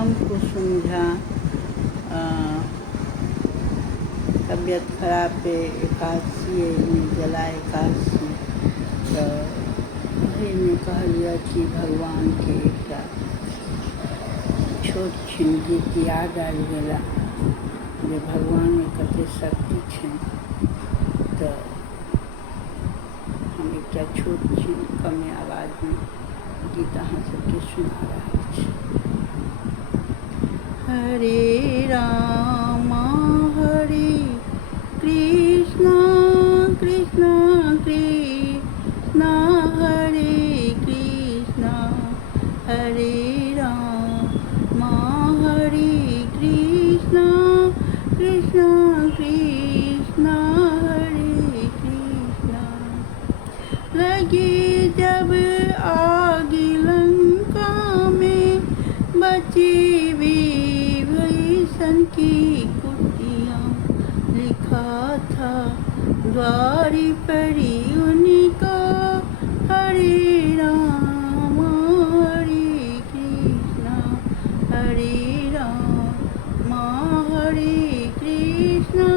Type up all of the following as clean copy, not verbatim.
हमको समझा तबीयत खराब पे एकादशी में जला एकादशी तो वही में कह लिया कि भगवान के एक छोट छिन गीत याद आ गया जे भगवान में कते शक्ति छे तो हम एक छोट छिन कमे आवाज में गीत अहाँ सबके सुना रहा छे। हरे रामा हरे कृष्णा कृष्णा कृष्णा हरे कृष्णा हरे रामा हरे कृष्णा कृष्णा कृष्णा हरे कृष्णा। लगी जब आग लंका में बची विभीषण की कुटिया लिखा था द्वारी परी उनका हरे राम हरे कृष्णा हरे राम हरे कृष्णा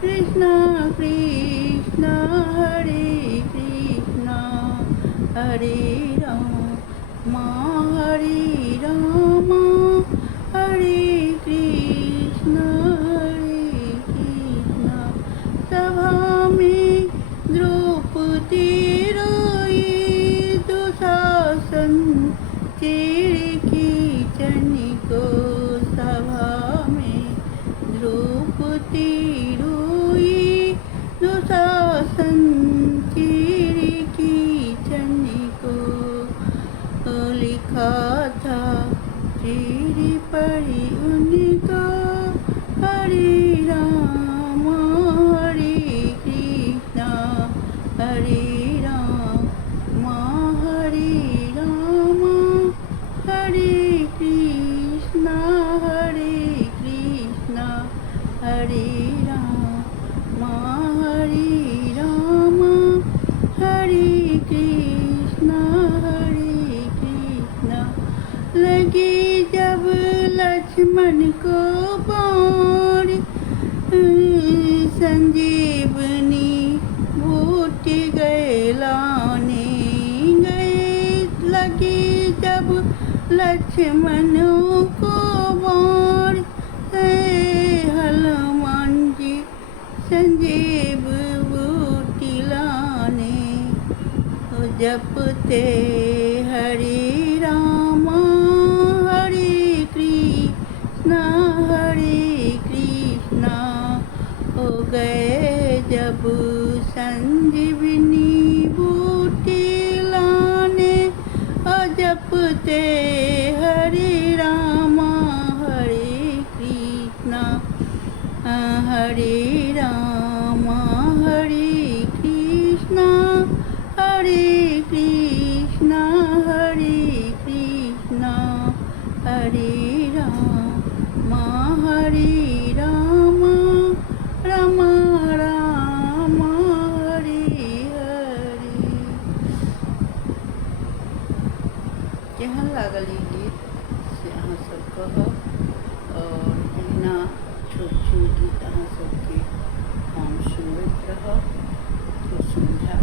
कृष्णा कृष्णा हरे कृष्णा हरे राम हरे राम हरे कृष्णा हरे कृष्णा। सभा में द्रौपदी रोई दुशासन चीर खींचन को सभा में द्रौपदी रोई दुशासन चीर खींचन को लिखा था चीर पड़ी उनका हरे राम हरे कृष्णा हरे राम हरे राम हरे कृष्णा हरे राम हरे राम हरे कृष्णा हरे कृष्णा। लगी जब लक्ष्मण को बाण संजीवनी बूट गए लाने गए। लगी जब लक्ष्मण को बाण हनुमान जी संजीव बूट लाने जपते हरे राम हरे कृष्णा हो गए जब संजीवनी बूटी लाने जपते हरे राम हरे कृष्णा हरे राम हरे कृष्णा हरे कृष्णा हरे राम हरे राम राम राम हरे हरे। केहन लागल ई गीत से अहाँ सब कहब और एहिना छोट छोट गीत अहाँ सबके हम सुनबैत रहब तो समझा।